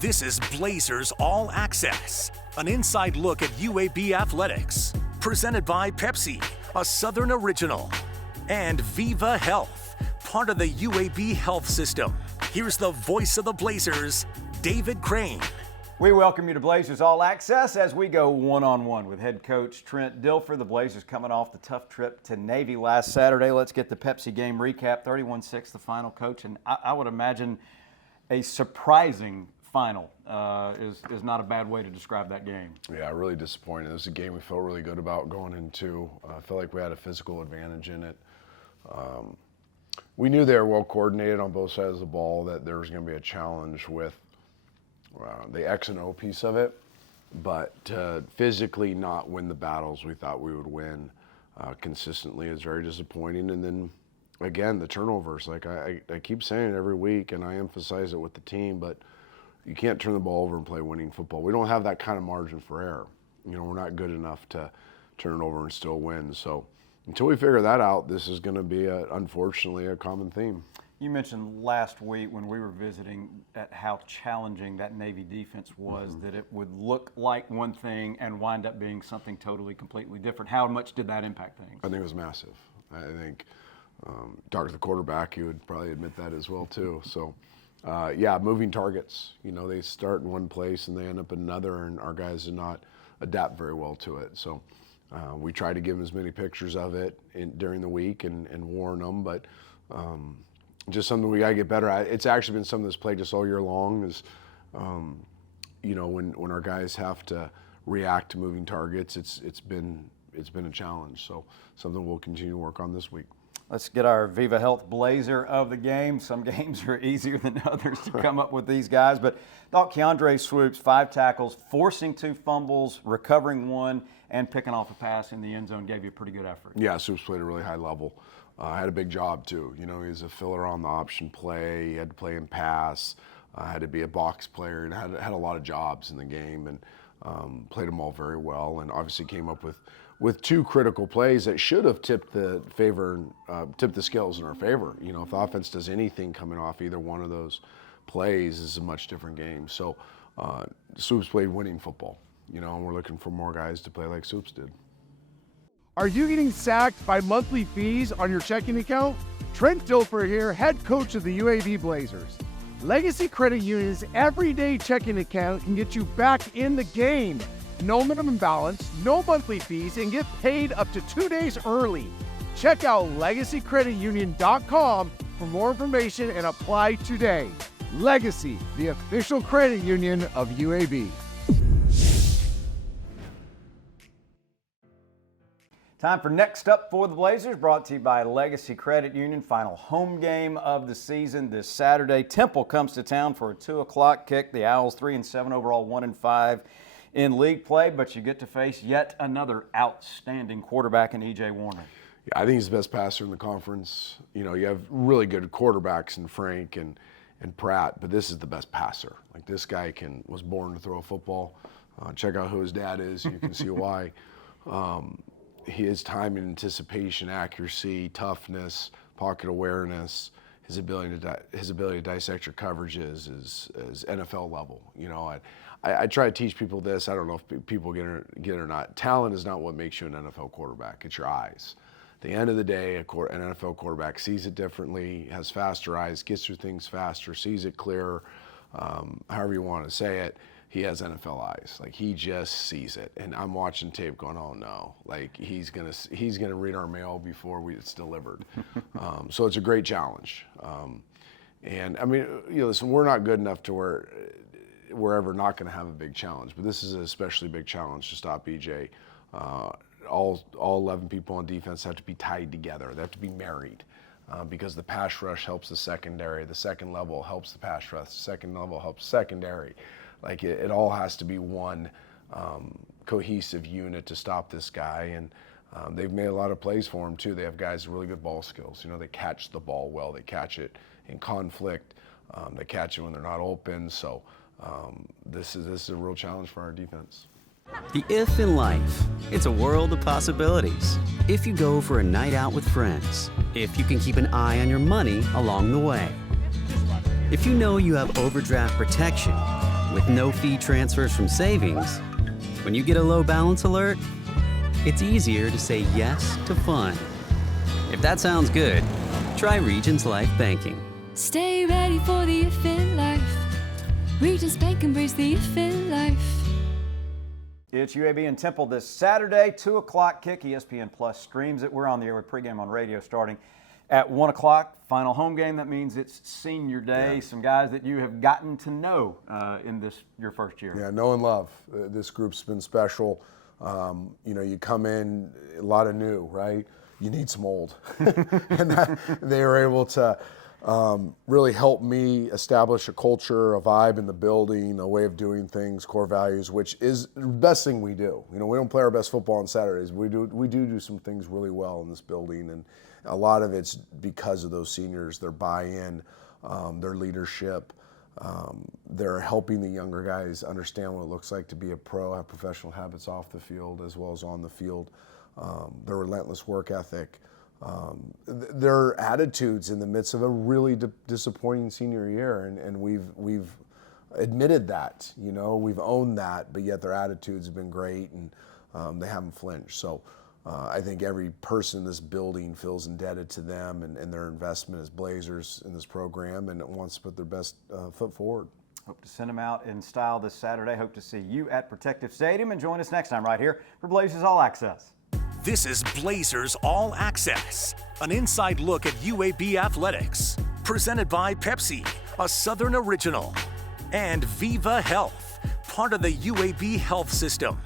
This is Blazers All Access, an inside look at UAB athletics. Presented by Pepsi, a Southern original, and Viva Health, part of the UAB health system. Here's the voice of the Blazers, David Crane. We welcome you to Blazers All Access as we go one-on-one with head coach Trent Dilfer. The Blazers coming off the tough trip to Navy last Saturday. Let's get the Pepsi game recap. 31-6, the final, coach. And I would imagine a surprising final is not a bad way to describe that game. Yeah, really disappointed. It was a game we felt really good about going into. I felt like we had a physical advantage in it. We knew they were well coordinated on both sides of the ball, that there was going to be a challenge with the X and O piece of it, but to physically not win the battles we thought we would win consistently is very disappointing. And then again, the turnovers, like I keep saying it every week, and I emphasize it with the team, but you can't turn the ball over and play winning football. We don't have that kind of margin for error. You know, we're not good enough to turn it over and still win. So until we figure that out, this is going to be, unfortunately, a common theme. You mentioned last week when we were visiting at how challenging that Navy defense was, that it would look like one thing and wind up being something totally, completely different. How much did that impact things? I think it was massive. I think, talk to the quarterback, he would probably admit that as well too. So, yeah, moving targets. You know, they start in one place and they end up in another, and our guys do not adapt very well to it. So we try to give them as many pictures of it during the week and warn them, but just something we got to get better at. It's actually been something that's plagued us all year long is, you know, when our guys have to react to moving targets, it's been a challenge. So something we'll continue to work on this week. Let's get our Viva Health Blazer of the game. Some games are easier than others to come up with these guys, but I thought Keandre Swoops, 5 tackles, forcing 2 fumbles, recovering 1, and picking off a pass in the end zone gave you a pretty good effort. Yeah, Swoops played a really high level. Had a big job too. You know, he's a filler on the option play. He had to play in pass. Had to be a box player, and had a lot of jobs in the game, and played them all very well. And obviously came up with 2 critical plays that should have tipped the scales in our favor. You know, if the offense does anything coming off either one of those plays, it's a much different game. So Swoops played winning football. You know, and we're looking for more guys to play like Swoops did. Are you getting sacked by monthly fees on your checking account? Trent Dilfer here, head coach of the UAB Blazers. Legacy Credit Union's everyday checking account can get you back in the game. No minimum balance, no monthly fees, and get paid up to 2 days early. Check out LegacyCreditUnion.com for more information and apply today. Legacy, the official credit union of UAB. Time for Next Up for the Blazers, brought to you by Legacy Credit Union. Final home game of the season this Saturday. Temple comes to town for a 2 o'clock kick. The Owls 3-7 overall, 1-5 in league play, but you get to face yet another outstanding quarterback in E.J. Warner. Yeah, I think he's the best passer in the conference. You know, you have really good quarterbacks in Frank and Pratt, but this is the best passer. Like, this guy was born to throw a football. Check out who his dad is. You can see why. His time and anticipation, accuracy, toughness, pocket awareness, his ability to dissect your coverages is NFL level. You know, I try to teach people this. I don't know if people get it or not. Talent is not what makes you an NFL quarterback. It's your eyes. At the end of the day, an NFL quarterback sees it differently, has faster eyes, gets through things faster, sees it clearer, however you want to say it. He has NFL eyes. Like, he just sees it. And I'm watching tape going, oh no, like he's gonna read our mail before it's delivered. So it's a great challenge. And I mean, you know, listen, we're not good enough to where we're ever not gonna have a big challenge, but this is an especially big challenge to stop EJ. All 11 people on defense have to be tied together. They have to be married. Because the pass rush helps the secondary, the second level helps the pass rush, the second level helps secondary. Like, it all has to be one cohesive unit to stop this guy, and they've made a lot of plays for him too. They have guys with really good ball skills. You know, they catch the ball well, they catch it in conflict, they catch it when they're not open. So this is a real challenge for our defense. The if in life, it's a world of possibilities. If you go for a night out with friends, if you can keep an eye on your money along the way, if you know you have overdraft protection, With no fee transfers from savings, when you get a low balance alert, it's easier to say yes to fun. If that sounds good, try Regions Life Banking. Stay ready for the if in life. Regions Bank, embrace the if in life. It's UAB in Temple this Saturday, 2 o'clock kick. ESPN Plus streams it. We're on the air with pregame on radio starting at 1 o'clock. Final home game. That means it's senior day. Yeah. Some guys that you have gotten to know in this your first year. Yeah, know and love. This group's been special. You come in, a lot of new, right? You need some old. And they were able to really help me establish a culture, a vibe in the building, a way of doing things, core values, which is the best thing we do. We don't play our best football on Saturdays. We do some things really well in this building, and a lot of it's because of those seniors, their buy-in, their leadership. They're helping the younger guys understand what it looks like to be a pro, have professional habits off the field as well as on the field. Their relentless work ethic. Their attitudes in the midst of a really disappointing senior year, and we've admitted that, we've owned that, but yet their attitudes have been great, and they haven't flinched. So I think every person in this building feels indebted to them and their investment as Blazers in this program, and wants to put their best foot forward. Hope to send them out in style this Saturday. Hope to see you at Protective Stadium, and join us next time right here for Blazers All Access. This is Blazers All Access, an inside look at UAB athletics. Presented by Pepsi, a Southern original, and Viva Health, part of the UAB health system.